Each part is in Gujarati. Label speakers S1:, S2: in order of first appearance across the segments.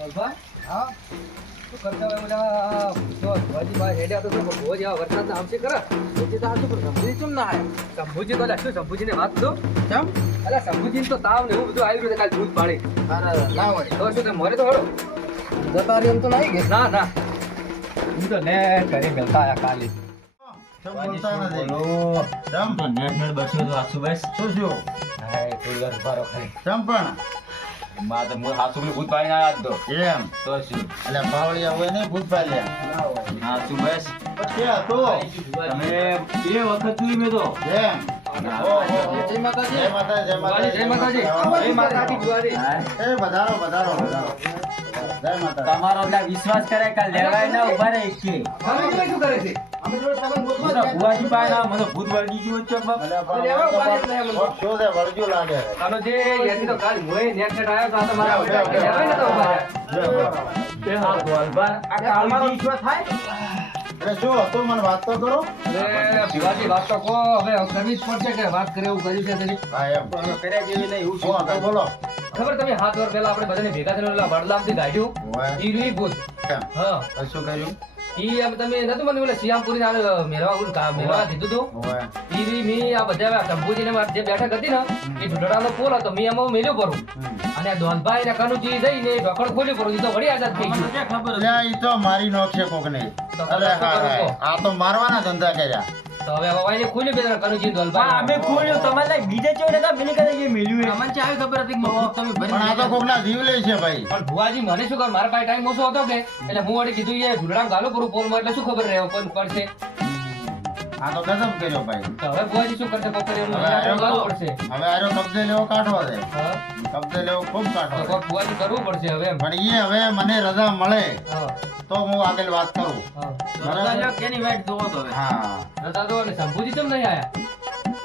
S1: તો શું? શંભુજી ના વાત દો?
S2: કેમ
S1: તો તાવ ને એવું બધું કાલે દૂધ
S2: પાડી ના હોય.
S1: તો શું મરે તો હળો?
S2: જતા એમ તો નહીં કે
S1: ના ના. હું તો ને ઘરે ગલતા આયા કાલે.
S2: પણ?
S3: માં તો હું હાસુ પેલું ભૂત
S2: એમ
S3: તો શું?
S2: એટલે પાવડિયા હોય ને ભૂત પાલ્યા
S3: હાસુ બસ.
S2: પછી હતો
S3: તમે બે વખત જોઈ મેં તો.
S2: એમ
S1: જય માતાજી.
S2: જય માતા જય
S1: માતાજી. જય માતાજી,
S2: એ વધારો વધારો વધારો
S3: તમારો વિશ્વાસ કરે કે લેવાય ના ઊભા રહી એકે.
S1: શું કરે છે?
S3: ભુવાજી પાસે ના, મને ભૂત વળગી ગયું છે
S2: શું છે વળગ્યું લાગે.
S1: જે તો કાલ નેટ આવ્યો તો આ
S2: ઊભા.
S3: આ.
S2: એટલે શું હતું મને વાત તો કરો.
S1: અરે વાત તો કહો. હવે કરવી જ પડશે કે વાત કરે એવું કર્યું છે તેની.
S3: કર્યા જેવી નહીં, એવું
S2: શું બોલો.
S1: ખબર તમે હાથ વર પહેલા આપણે બધાને ભેગા થયેલા વડલામથી ગાઢ્યું? ઈ રહ્યું ભૂત. હા.
S2: શું કર્યું?
S1: ઈ આમ તમે નતું મને ઓલા શિયામપુરી ના આલે મેરવા કા- મેરવા દીધું તું? ઈ રી મી આ બધા આ શંભુજીને જે બેઠક હતી ને એ પોલ હતો મી એમાં મેલ્યો પરું અને આ દોલભાઈ ને કનુજી જઈને ઢોકળ ખોલ્યું પરું ઈ તો વળી આઝાદ થઈ ગયું.
S3: ખબર
S2: ઈ તો મારી નોખ છે કોકની. અરે હા,
S1: કરું
S2: હા.
S1: કહો?
S2: આ તો મારવાના ધંધા કર્યા.
S1: તો હવે હવાઈને ખોલ્યું બે જણા કનુજી દોલભાઈ
S3: અમે ખોલ્યું, તમારે બીજે ચેવડે તો મિલી કરે જે મિલ્યું એ.
S2: પણ આ તો કોકના જીવ લે છે ભાઈ.
S1: પણ ભુવાજી મને શું ખબર મારા પાસે ટાઈમ ઓછો હતો કે? એટલે હું વળી કીધું એ ઢુંઢરામ ગાલો પોલમાં એટલે શું ખબર રહે કોણ પડશે?
S2: આ તો ગજબ કર્યો ભાઈ.
S1: તો હવે ભુવાજી શું કરશે બપોરે
S2: હવે
S1: લાવવું પડશે.
S2: હવે આર્યો કબજે લેવો કાઢવો છે. કબજે લેવો ખૂબ
S1: તો
S2: કાઢવો
S1: ભુવાજી કરવું પડશે હવે
S2: પણ એ હવે મને રજા મળે. તો હું આગળ વાત કરું.
S1: હા.
S2: બરાબર? હા.
S1: રજા દો અને શંભુજી કેમ નહીં આયા?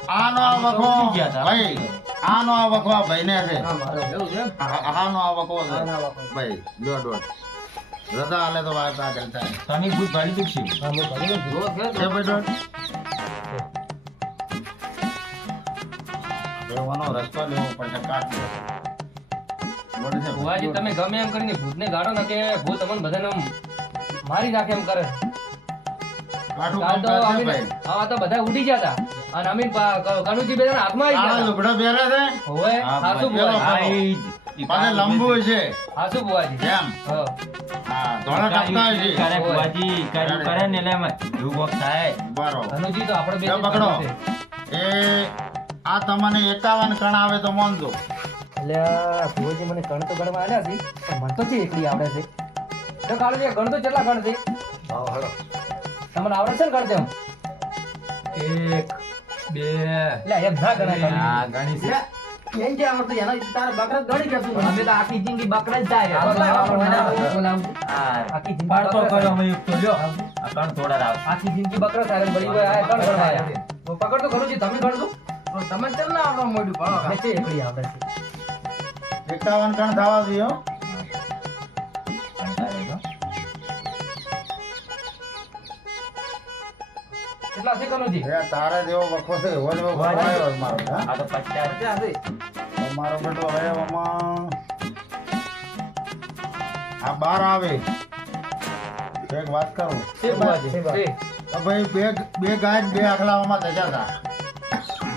S2: આનો આ વખો
S3: ઉડી ગયા તા.
S2: ભાઈ આનો આ વખો આ ભાઈને છે.
S1: હા મારો એવું છે
S2: આનો આ વખો છે.
S1: હા, ના વાપરો.
S2: ભાઈ દોઢ દોઢ. રજા આલે તો વાત આગળ થાય.
S3: તમે ભૂત ભાડી દુખશે.
S1: હા, હું ભરી લઉં.
S2: છે. ભાઈ દોઢ લેવાનો રસ્તો લેવો પડશે કાઢ
S1: ભુવાજી તમે ગમે એમ કરીને ભૂતને ગાડો ને કે ભૂત અમને બધાને આમ મારી નાખે એમ કરે.
S2: કાઢું
S1: કાલ
S2: કામ
S1: તો
S2: કાઢ છે
S1: અમીન-
S2: ભાઈ.
S1: હા તો બધા ઉડી ગયા હતા અને અમીન કનુજી બેના હાથમાં આવી ગયા
S2: લુગડા છે?
S1: હતા. હાસુ
S2: પેલો
S1: ભુવાજી.
S3: હા, ઈ- ઈ
S2: પાછે લંબુ છે.
S1: હાસુ ભુવાજી.
S2: જેમ
S1: હા.
S2: હા ધોળા ટપકા છે.
S3: કરે ભુવાજી, કરે ને એટલે એમાં થાય.
S2: બરોબર.
S1: કનુજી તો આપણે બે
S2: પકડો. એ આ તમને એકાવન કણ આવે તો માનજો
S1: એટલે ભુવાજી મને કણ તો ગણવા આલ્યા છે પણ મને તો છે એકલી આવડે છે. તો કાલે જે ગણ તો કેટલા ગણ હાલો. તમને આવડે છે ને ગણતે હું એક બે એટલે એક ના ગણાય ખાલી.
S3: ગણી છે.
S1: અમે તો આખી જિંદગી બકરા જ થાય. આખી જિંદગી
S3: પાડતો
S1: બકરા
S3: કર્યો અમે એક તો લ્યો. આ કણ થોડા રાવ.
S1: આખી જિંદગી બકરા થાય બળી ગયો. આ ત્રણ ગણવા પકડ તો કરું છું તમે ગણજો તમે ચાલ ના આવડો મોડું પણ છે આવડે છે.
S2: એકાવન કણ થવા દો
S1: કેટલા છે કનુજી?
S2: એ તારે જેવો વખો છે એવો જ વખો મારો?
S3: આ તો પચાસ.
S1: છે
S2: મારો બેટો હવે આમાં આ બાર આવે. એક વાત કરું.
S1: છે
S2: તો ભાઈ બે બે ગાય બે આખલાવામાં થયા હતા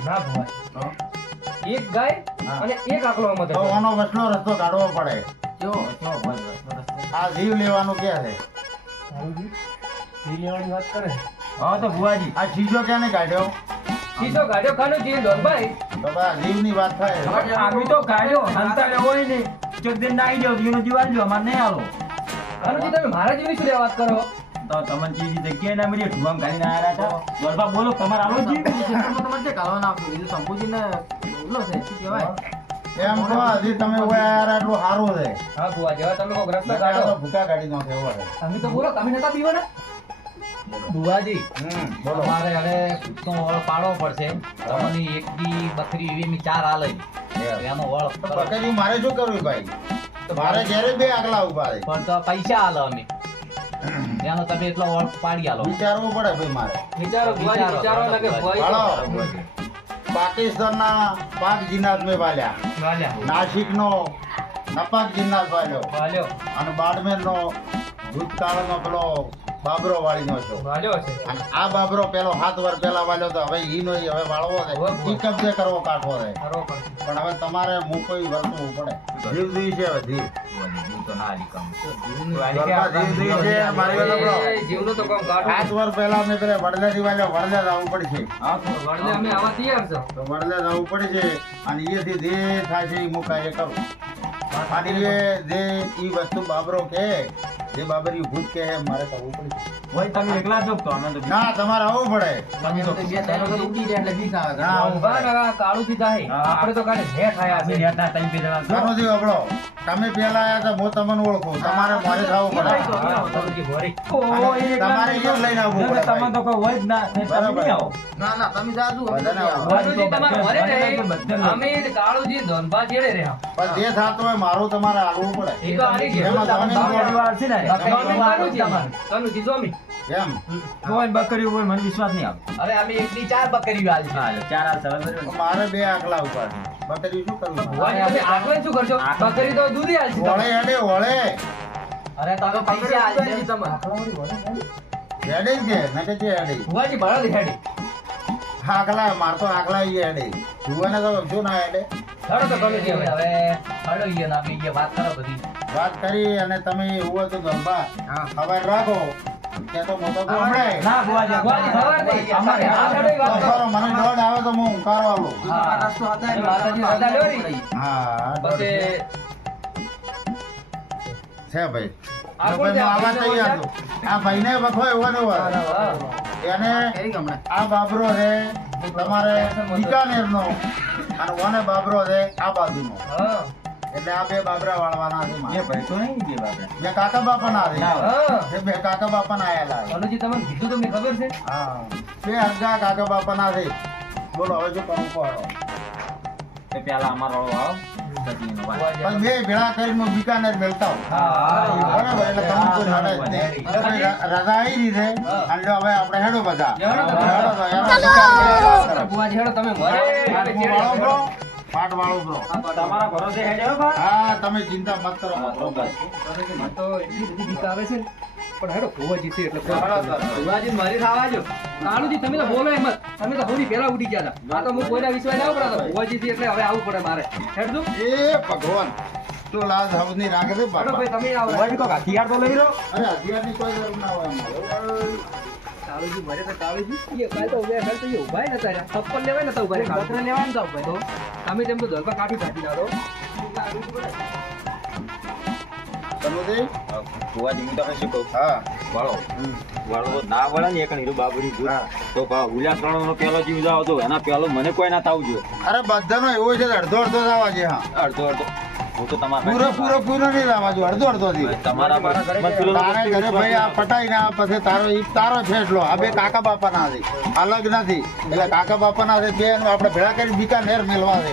S1: ના
S2: ભાઈ
S1: એક ગાય અને એક આખલાવામાં થયા
S2: તો આનો વસનો રસ્તો કાઢવો પડે.
S3: જો, વસનો બસ, બસ.
S2: આ જીવ લેવાનું કે છે?
S1: લેવાની વાત કરે.
S3: હા તો ભુવાજી
S2: આ ચીજો ક્યાં કાઢ્યો?
S1: ચીજો કાઢ્યો ખાનો જી દોરભાઈ
S2: તો જીવની વાત થાય.
S3: આવી તો કાઢ્યો. હંતાડે હોય ને ચોક દિન નાઈ જાવ જીવનો જીવ આલજો અમારે નહીં આલો
S1: ખાનોજી તમે મારા જેવી શું વાત કરો?
S3: તો તમને ચીજી જગ્યાએ ના મળી ઢુવામ કાઢીને આવ્યા હતા ગોલબા બોલો તમારે આલો જીવ
S2: એમ તો હજી તમે ઓય યાર આટલું સારું છે.
S1: હા ભુવાજી જેવા તમે કોઈક રસ્તો કાઢો.
S2: ભૂકા કાઢી નાખે એવો છે.
S1: તમે તો બોલો તમે નતા પીવો ને
S2: બોલો.
S4: મારે હવે તો વળ પાડવો પડશે. તમને એક બી બકરી એવી મેં ચાર આલે. એનો વળ
S2: બકરી મારે શું કરવું ભાઈ? મારે ઘેરે બે આગલા ઊભા રહે
S4: પણ તો પૈસા આલે અમે. એનો તમે એટલો વળ પાડી આલો.
S2: વિચારવું પડે ભાઈ મારે.
S1: વિચારો વિચારો
S2: લાગે
S1: ભાઈ
S2: પાકિસ્તાનના પાક જીનાત મેં વાલ્યા. નાસિકનો નપાક વાલ્યો.
S1: વાલ્યો.
S2: અને બાડમેરનો ભૂતકાળનો પેલો બાબરો વાળીનો છો. અને આ બાબરો પેલો સાત વાર પહેલા વાળ્યો તો હવે ઈ ઈ હવે વાળવો છે. ઈ કબજે કરવો કાઢવો છે.
S1: પણ
S2: પણ હવે તમારે મૂકોઈ વર્તવું પડે. જીવ દી છે હવે જીવ
S4: ના
S2: વસ્તુ બાબરો કે જે બાબરી ભૂત કે હે મારે કરવું પડે.
S3: ભાઈ તમે એકલા જ છો તો અમે તો
S2: ના તમારે આવવું પડે.
S3: તમે તો
S2: ના આવવું
S1: ઊભા
S2: પડે.
S1: ના કાળું થી જાય આપણે તો કાલે હેઠ આયા છે.
S3: રહેતા ટાઈમ પે જણા. છો.
S2: ઘણું હબળો તમે પેલા આયા તો હું તમને ઓળખું તમારે મારે થવું પડે
S3: તમારે. એ
S2: તમારે
S3: છો.
S2: લઈને આવવું પડે
S3: તમે તો કોઈ હોય જ ના તમે નહીં આવો
S1: ના તમારે ભરે રહે. અમે કાળુજી ધનભા જેડે રહ્યા
S2: પણ જે થાતો હોય મારું તમારે આવવું પડે
S1: એ તો હારી ગયા.
S2: એમાં તમે
S3: પરિવાર છે ને રે.
S1: કાળુજી કાળુજી અમારે. કાળુજી જોમી.
S2: એમ?
S3: કોઈ બકરી હોય મને વિશ્વાસ નહીં આવે.
S4: અરે અમે એકની ચાર બકરીઓ હાલ છે.
S3: ચાર હાલ સવાલ
S2: મારે બે આકલા ઉપર. બકરી શું કરવું?
S1: તમે આકલે શું કરશો? બકરી તો દૂધી હાલ
S2: છે
S1: ઓળે
S2: હેડે ઓળે
S4: અરે તમે પૈસા આલશે.
S2: હેડે છે નકે જે હેડે.
S1: ભુવાજી બળદ હેડે.
S2: આકલા માર તો આકલા ઈ હેડે. ભુવાને તો શું ના હેડે.
S1: હેડો તો કાળુજી હવે.
S4: હવે હળો ઈ ના આપણે વાત કરો બધી.
S2: વાત કરી અને તમે એવું તો ગંભા. ખબર રાખો. કે તો મોટો તો
S3: ના બુવાજી,
S1: ભુવાજી, ખબર નહીં. અમારે આ વાત કરો.
S2: મને દોડ આવે તો હું ઉંકારો આલું
S1: હા. એ માતાજી રજા લેવડી.
S2: હા દોડ. છે ભાઈ.
S1: આ
S2: ભાઈ આવા તૈયાર આ ભાઈને વખો એવો ને એને આ બાબરો રે તમારે બીકાનેરનો અને ઓને બાબરો છે આ બાજુનો.
S1: હા.
S2: એટલે આ બે બાબરા વાળવાના છે મારે.
S3: ભાઈ તો નહીં બે બાબરા.
S2: બે કાકા બાપાના છે.
S3: ના.
S1: હા.
S2: બે કાકા બાપાના આયેલા છે.
S1: કાળુજી, તમને કીધું તમને ખબર છે?
S2: હા. બે હગા કાકા બાપાના છે. બોલો હવે શું કરવું પડો
S3: તે પેલા અમારો વાળો આવો.
S2: પણ બે ભેળા કરીને હું બીકાનેર મેળતા. બરાબર એટલે તમે કોઈ લડે જ રજા આવી દીધે અને જો હવે આપણે હેડો બધા.
S1: હેડો
S2: હેડો
S1: તમે મરે.
S2: પાટ વાળો બ્રો
S3: તમારા ભરોસે હેડે હો બા.
S2: હા તમે ચિંતા મત કરો.
S1: મને તો એટલી બધી બીક આવે છે પણ હેડો ભુવાજી છે એટલે. ભુવાજી મારી ખાવા જો કાળુજી તમે તો બોલો એમ તમે તો હોડી પહેલા ઉડી ગયા હતા. આ તો હું કોઈના વિશ્વાસ ના પડ્યા ભુવાજી થી એટલે હવે આવવું પડે મારે. હેડજો.
S2: એ ભગવાન તો લાજ હવની રાખે છે
S1: ભાઈ તમે આવો.
S3: કોક હથિયાર તો લઈ રહ્યો
S2: અરે હથિયારની કોઈ જરૂર ના હોય.
S1: કાળુજી મરે તો કાળુજી. એ કાલ તો ઊભા કાલ તો એ ઊભા ય નતા થપ્પડ લેવાય નતા ઊભા રહ્યા પત્ર લેવાય નતા ઊભા તો તમે તેમ તો ધોલપા કાઢી કાઢી ના દો
S2: સમજે?
S3: બુવાજી હું તમને શું કહું?
S2: હા.
S3: વાળો. વાળો ના વળે ને એક હીરો બાબરી ભૂત. તો ભા ઉલ્યા ત્રણ નો પેલો જીવ જાવ તો એના પેલો મને કોઈ ના થાવ જોઈએ.
S2: અરે બધાનો એવો છે કે અડધો અડધો થવા છે હા.
S3: અડધો અડધો. હું તો તમારા
S2: પૂરો પૂરો પૂરો નહીં થવા જોઈએ અડધો અડધો થી.
S3: તમારા પર-
S2: તારે ઘરે ભાઈ આ પટાઈ ના પછી તારો ઈ તારો એટલો. આ બે કાકા બાપા ના છે. અલગ નથી. એટલે કાકા બાપા ના છે બે આપણે ભેળા કરી બીકા નેર મેલવા છે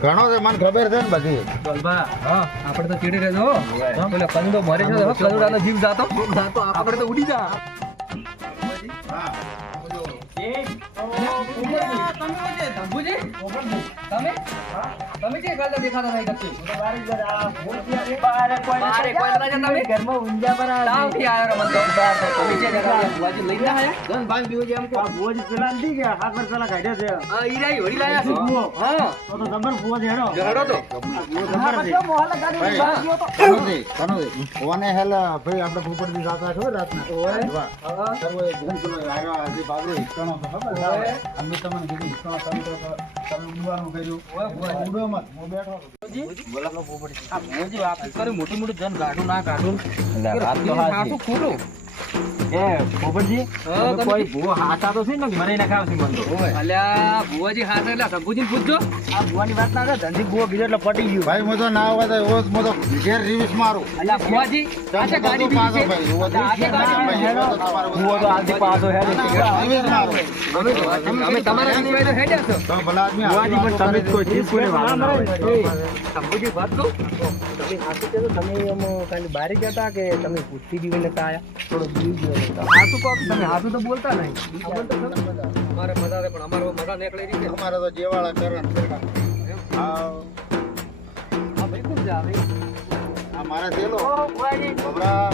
S1: ઘણો છે
S2: મને ખબર છે ને બધી.
S1: હા આપણે તો ચીડી રહેજો પેલા કંદો મરે છે તો જીવ જાતો. જાતો આપણે તો ઉડી જા.
S2: હા.
S1: ધંભુજી તમે તમે કે કાલના દેખાતા નહીં કચ્છી બારે કોઈ નતા તમે ઘરમાં ઊંઝા પર તાવથી આયો રે મન તો તમે જે દેખાતા ભુવાજી લઈને આયા ધન ભાંગ બીવો જેમ કો
S3: બુવાજી પેલા નથી ગયા હાથ પર પેલા કાઢ્યા છે
S1: આ ઈરાઈ વળી લાયા છે હા
S3: તો તો જબર બુવાજી હેડો
S1: જહડો તો
S2: ભાઈ કનોજી કનોજી ઓને હેલ ભાઈ આપણે પોપટની સાથે રાતના વાહ.
S1: હા
S2: સર્વે ધન પેલો આવ્યો આજે બાબરો હિસકાણો તો ખબર અમે તમને કીધું હિસકાણો તમે તો તમે ઉડવાનું કર્યું. ઉડો મત હું બેઠો
S1: મોટી મોટી જન ગાડું ના કાઢું
S3: વાત તો હાચી.
S1: ખોટું
S3: એ પોપટજી તમે કોઈ ભૂવો હાચા તો છે ને મરી ના ખાવ છે મન તો.
S1: અલ્યા ભુવાજી હાથ એટલે શંભુજીને પૂછજો.
S3: આ ભૂવાની વાત ના કરે ધંધી ભૂવો કીધો એટલે પટી ગયું.
S2: ભાઈ હું તો ના હોય તો એવો જ હું તો ઘેર રિવિસ મારું.
S1: અલ્યા ભુવાજી આછા ગાડી બીજી છે?
S2: ભાઈ એવો તો
S1: આછા
S2: ના
S1: ગાડી
S2: ભાઈ, એવો તો તમારે
S3: ભૂવો તો આજથી પાછો હેડે છે.
S2: રિવિસ
S1: અમે તમારા સિવાય તો હેડ્યા છો.
S2: તો ભલા આદમી
S3: ભૂવાજી પણ તમે જ કોઈ ચીજ કોઈને વાંધો ના હોય.
S1: શંભુજી વાત કહું હાથું કહો કે તમે હાથું તો બોલતા નહીં. અમારે મજા પણ અમારો મજા નીકળી રહી
S2: અમારે તો જેવાળા કરે ને. હા.
S1: આ ભાઈ કોણ મજા આવે
S2: આ મારા. બબરા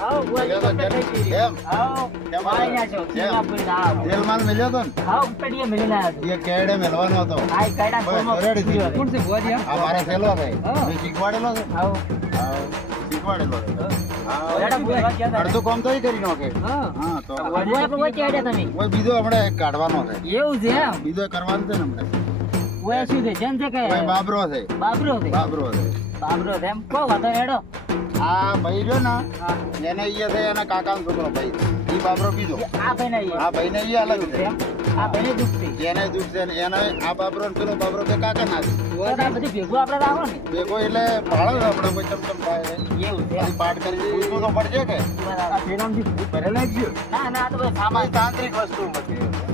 S5: આવો, બુઆજી,
S2: મેલ્યો તો?
S5: આવો, છો, આવો.
S2: ને?
S5: આવો, ઉંટડીએ મેલીને આવ્યો
S2: એ કેડે મેલવાનો હતો.
S5: આ ઈ કયડા
S2: રેડી થઈ
S1: કોણ છે ભુવાજી આ?
S2: આ મારા થેલો છે.
S1: હા.
S2: મેં શીખવાડેલો છે.
S5: આવો.
S2: હા, શીખવાડેલો છે. અડધું કામ તો કરી નાખે.
S1: હા.
S2: હા તો
S5: બુઆજી આપણે વચ્ચે હેડ્યા તમે.
S2: બીજો હમણાં કાઢવાનો છે.
S5: એવું છે
S2: બીજો કરવાનો છે ને હમણાં
S5: ઓય શું છે? જેમ છે કે
S2: બાબરો છે.
S5: બાબરો છે?
S2: બાબરો છે.
S5: બાબરો છે એમ? કહો વાતો હેડો.
S2: આ ભાઈ રહ્યો ને એને ઈ છે એના કાકાનો છોકરો ભાઈ. ઈ બાબરો બીજો.
S5: આ ભાઈને ને
S2: આ ભાઈને ઈ અલગ છે?
S5: આ
S2: જેને ને એને આ બાબરો ને પેલો બાબરો તે કાકા ના
S5: આ બધું ભેગું આપણે રાખો ને.
S2: ભેગો એટલે ભાડો આપણે કોઈ ચમચમ છે
S5: એવું છે.
S2: પછી કરી પૂછવું તો પડશે કે. ભરેલા જ
S5: ના ના તો સામાન.
S2: આમાં તાંત્રિક વસ્તુ નથી.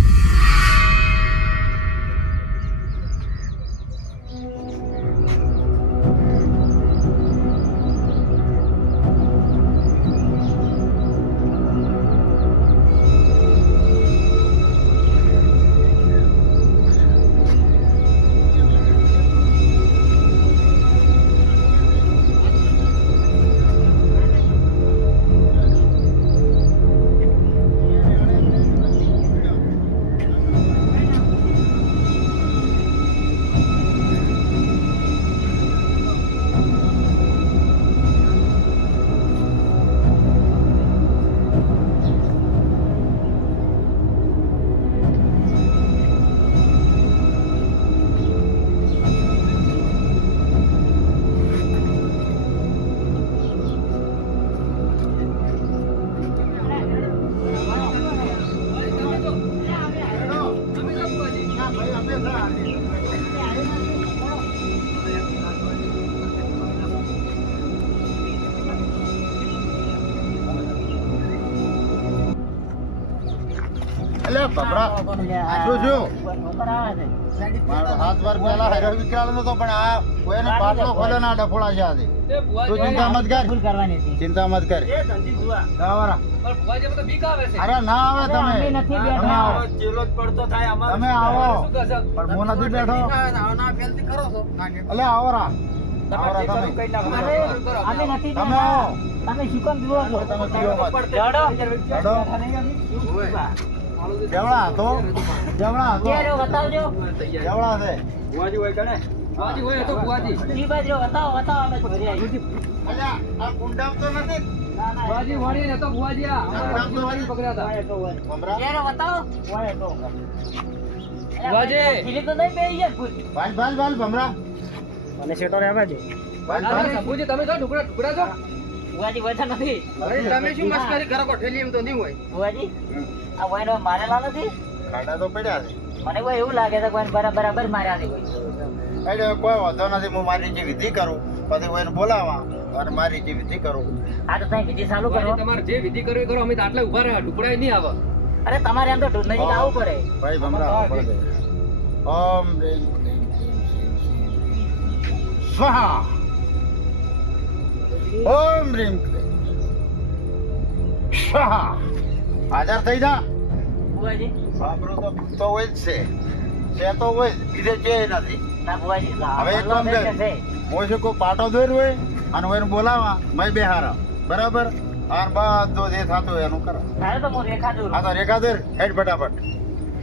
S2: એટલે શું શું હાથ વાર પેલા હેરો વિકરાલ નતો, પણ આ કોઈને પાટલો ખોલે ના ડફોળા છે આજે. તું ચિંતા મત કર.
S5: ભૂલ કરવાની હતી.
S2: ચિંતા મત કર. દાવારા.
S1: પણ ભુવાજી આપણે બીક આવે છે.
S2: અરે ના આવે તમે.
S5: નથી
S2: તમે
S5: બેઠા.
S2: આવો.
S3: ચેલો જ પડતો થાય અમારે.
S2: તમે આવો. પણ હું નથી બેઠો. એટલે આવરા આવરા તમે
S5: અરે, અમે નથી
S2: તમે
S5: શું કામ જુઓ છો?
S2: તમે પીઓ મત
S5: હેડો.
S2: હેડો. જેવડા હતો. જેવડા હતો.
S5: જે રહ્યો બતાવજો
S2: જેવડા છે.
S3: ભુવાજી હોય કણે
S1: ભુવાજી હોય તો ભુવાજી
S5: ઈ બાજુ બતાવો બતાવો અમે ઘરે આવીએ.
S2: અલ્યા આ કુંડામ તો નથી?
S5: ના, ના,
S1: ને તો ભુવાજી આ. અમારા ભુવાજી પકડ્યા હતા.
S2: મમરા
S5: જે રહ્યો બતાવો હોય તો.
S1: ભુવાજી.
S5: ખીલી તો નહીં બેહી જાય ભૂત.
S2: ભાલ ભાલ ભાલ ભમરા.
S5: મને શેટો રહેવા દે
S2: ભાલ ભાલ.
S1: સબુજી તમે તો ટુકડા ટુકડા છો
S5: ભુવાજી વજન નથી.
S1: તમે શું મસ્કરી કરો એમ તો નહીં હોય?
S5: ભુવાજી આ વાયનો મારેલા નથી?
S2: ખાડા તો પડ્યા છે.
S5: મને કોઈ એવું લાગે છે કે બરાબર બરાબર માર્યા નહીં કોઈ
S2: એટલે કોઈ વાંધો નથી હું મારી જે વિધિ કરું પછી હું એને બોલાવા અને મારી જે વિધિ કરું.
S5: આ તો તમે વિધિ ચાલુ કરો.
S1: તમારે જે વિધિ કરવી કરો અમે તો આટલા ઊભા રહ્યા ટુકડા નહીં આવે.
S5: અરે તમારે એમ તો નજીક આવવું પડે.
S2: ભાઈ ભમરા આવો પડે ઓમ સ્વાહા. ઓમ રીમ સ્વાહા. હાજર થઈ જા.
S5: ભુવાજી
S2: સાંભળો તો તો હોય જ છે. છે તો હોય જ બીજે છે નથી. હવે એક કામ કર.
S5: છે
S2: હું કોઈ પાટો દોર હોય અને એને બોલાવા મય બેહારા. બરાબર? અને બધું જે થતું હોય એનું કરો.
S5: તારે તો હું રેખા દોરું.
S2: આ તો રેખા દોર. હેડ ફટાફટ.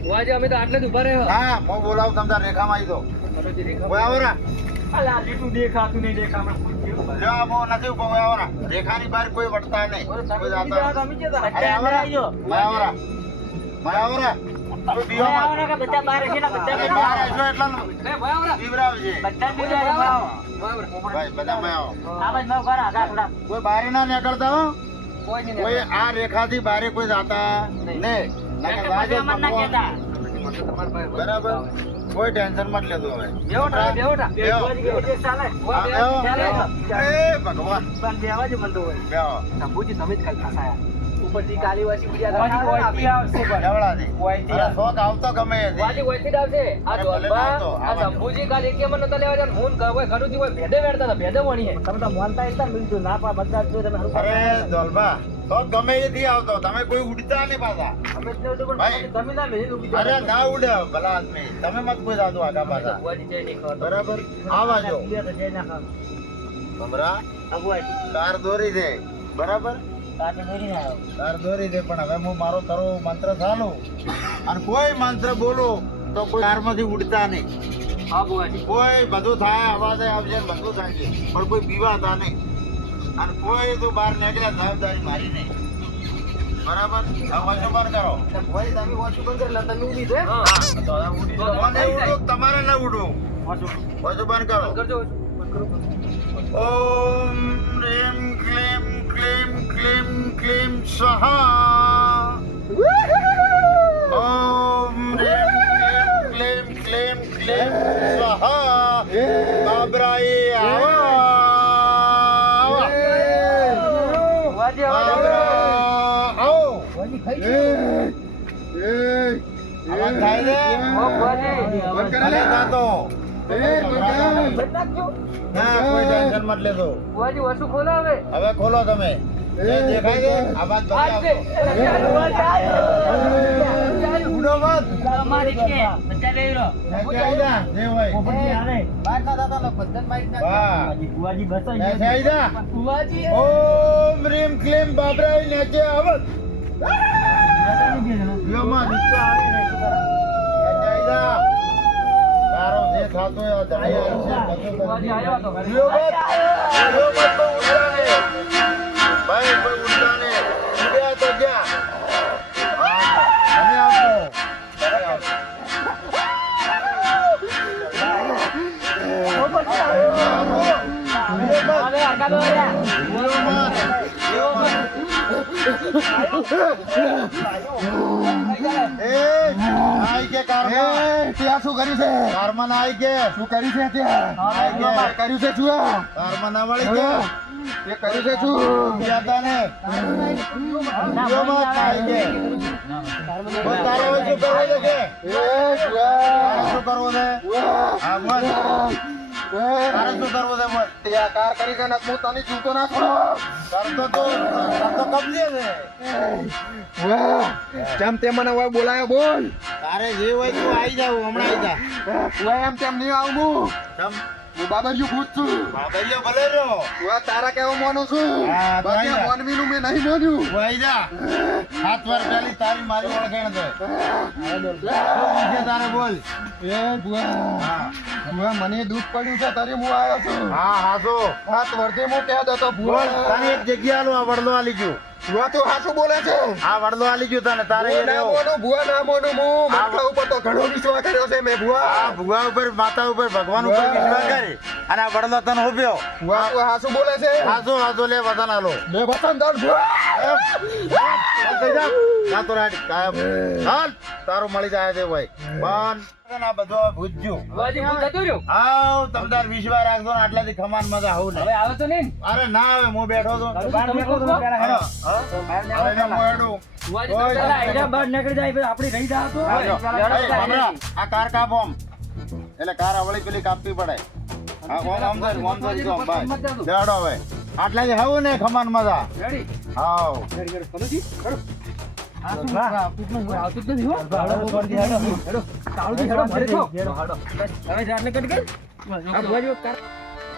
S1: વાજે અમે તો આટલે જ ઊભા રહ્યા.
S2: હા હું બોલાવું તમ તાર રેખામાં આવી દો
S1: ઓય રેખા
S2: કોઈ આવરા.
S3: અલા લીટું દેખાતું નહીં દેખા હમણાં ફૂલ કેવું
S2: જો હું નથી ઊભો રેખાની બહાર કોઈ વટતા નહીં. જાતા મેં મેં કોઈ બીવો
S5: બધા બહાર છે ને બધા
S2: બહાર એટલા
S5: બધા
S2: ભાઈ બધા મેં આવો
S5: આ બાજુ મેં આગળ થોડા.
S2: કોઈ બારે ના નીકળતા હો
S1: કોઈ
S2: આ રેખાથી બારે કોઈ જાતા નહીં. બરાબર કોઈ ટેન્શન મત લેતો હવે ભગવાન
S1: જ હોય.
S2: બેહો.
S1: શંભુજી તમે જ ફસાયા. ઉપરથી કાલીવાસી ઉડ્યા હતા.
S2: જવડા દે. અરે શોખ આવતો ગમે.
S1: વાજી વહીથી આવશે. આ
S2: ના આવતો,
S1: આ. શંભુજી કાલ એકેય મને નતા લેવા જવાનું. હું કહું કોઈ ઘરનું કોઈ ભેદે વેડતા હતા, ભેદે વણી છે.
S2: અરે જોલબા તો ગમે એથી આવતો તમે કોઈ ઉડતા નહીં પાછા ભાઈ.
S1: તમે ના મેલી ઉડી
S2: અરે ના ઉડે ભલા આદમી તમે મત કોઈ દાદુ આગા પાછા
S1: જય.
S2: બરાબર આવા જો ભમરા કાર દોરી દે બરાબર કાર દોરી દે પણ હવે હું મારો તારો મંત્ર ચાલુ. અને કોઈ મંત્ર બોલો તો કોઈ કારમાંથી ઉડતા નહીં. કોઈ બધું થાય અવાજ આવશે બધું થાય છે પણ કોઈ પીવાતા નહીં. અને કોઈ તો બહાર નીકળ્યા જવાબદારી મારી નહીં. બરાબર? વચો બંધ કરો.
S1: ભુવાજી તમે વાંચું બંધ કરી લો, તમે તો
S2: મને
S1: તમારે
S2: ઉડું તમારે ના ઉડું. વચો બંધ કરો.
S1: જાય.
S2: ઓમ રીમ ક્લીમ ક્લીમ સ્વાહા ઓમ રેમ ક્લીમ ક્લીમ ક્લીમ સ્વાહા
S1: બાબરાએ. હવે ખોલો
S2: તમે। ઓમ રીમ ક્લીમ બાબરાઈ નીચે આવત. તારો જે થાતો ધણી આવશે, ભાઈ કોઈ ઉડતા ને. ઉડ્યા તો ગયા. તમે આવશો. તમે ત્યાં
S1: શું કર્યું છે? કારમાં ના આવી કે શું કર્યું છે ત્યાં? કર્યું છે શું કારમાં ના વળી કે એ કર્યું છે શું? જ્યાતા ને. જીઓ માં આવી કે તારે હવે શું કરવું છે કે? તારે શું કરવું છે? બોલ. તારે શું કરવું છે? ત્યાં કાર કરી છે ને હું તને ચૂતો ના કરતો તો કરતો કબજે છે.
S6: જેમ તે મને હોય બોલાયો બોલ.
S2: તારે જે હોય તું આવી જાવ હમણાં આવી જા.
S6: એમ તેમ નહીં આવું
S2: તમ
S6: હું બાબરિયું ખુદ છું.
S2: બાબરિયો ભલે રહ્યો
S6: હું તારા કેવો માનું છું. બાકી
S2: આઈ જા.
S6: મેં નહીં માન્યું.
S2: આવી જા. સાત વાર તારી મારી ઓળખાણ છે. તારે બોલ.
S6: એ ભુવા
S2: હા
S6: બુઆ મને દુઃખ પડ્યું છે તારી હું આવ્યો છું.
S2: હા હાસો
S6: હાથ વર્ષે હું કહે
S2: હતો એક જગ્યા આલું આ વડલો આલી ગયું.
S6: બુઆ તું હાસું બોલે છે
S2: આ વડલો આલી ગયું તને તારે એ
S6: હું ના
S2: રહેવું.
S6: ના મોનું હું માથા ઉપર તો ઘણો વિશ્વાસ કર્યો છે મેં
S2: આ ભુવા ઉપર માતા ઉપર ભગવાન ઉપર વિશ્વાસ કરી અને આ વડલો તને ઉભ્યો
S6: બુઆ તો હાસુ બોલે છે
S2: હાસુ હાસો લે વતન આલો
S6: લે
S2: ચાલ તો રાઈટ કાયમ ચાલ તારું મળી જાય છે ભાઈ. પણ આ બધું હવે ભૂજ્યું. આવ તમદાર વિશ્વાસ રાખજો ને આટલાથી ખમાન મજા આવું
S1: હવે
S2: ને
S1: આવે તો નહીં
S2: અરે ના હવે હું બેઠો
S1: છું.
S2: હવે જો.
S1: હવે
S2: આ કાર કાપો આમ. એટલે કાર અવળી પેલી કાપવી પડે. બસ. બેહાડો હવે. આટલાથી હાવું ને ખમાન મજા.
S1: રેડી?
S2: હાવ.
S1: આ શું? કોઈ આવતું જ નથી, હો. હેડો. તાળુંથી હેડો, ભરે છો. હવે જાટલે કટ કર. આ ભુવાજી, કાર-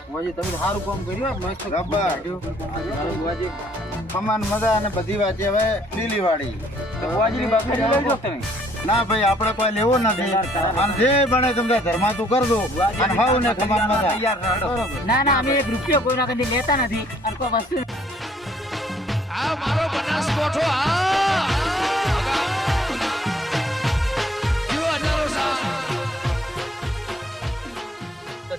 S1: ભુવાજી, તમે સારું કામ કર્યું હો. મસ્ત
S2: રબર.
S1: ભુવાજી,
S2: ખમાન મજા અને બધી વાત છે હવે લીલી વાળી
S1: ભુવાજીની બકરી લઈ લો તમે.
S2: ના ભાઈ આપણે કોઈ લેવો નથી અને જે બને તમને ધર્માતું કરજો અને હાવ ને સમાન મજા
S5: ના ના અમે એક રૂપિયો કોઈના કદી લેતા નથી અને કોઈ વસ્તુ
S1: તો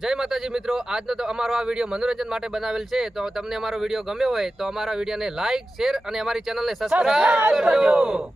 S1: જય માતાજી મિત્રો. આજનો તો અમારો આ વીડિયો મનોરંજન માટે બનાવેલ છે. તો તમને અમારો વીડિયો ગમ્યો હોય તો અમારા વિડીયોને લાઈક શેર અને અમારી ચેનલને સબસ્ક્રાઇબ કરજો.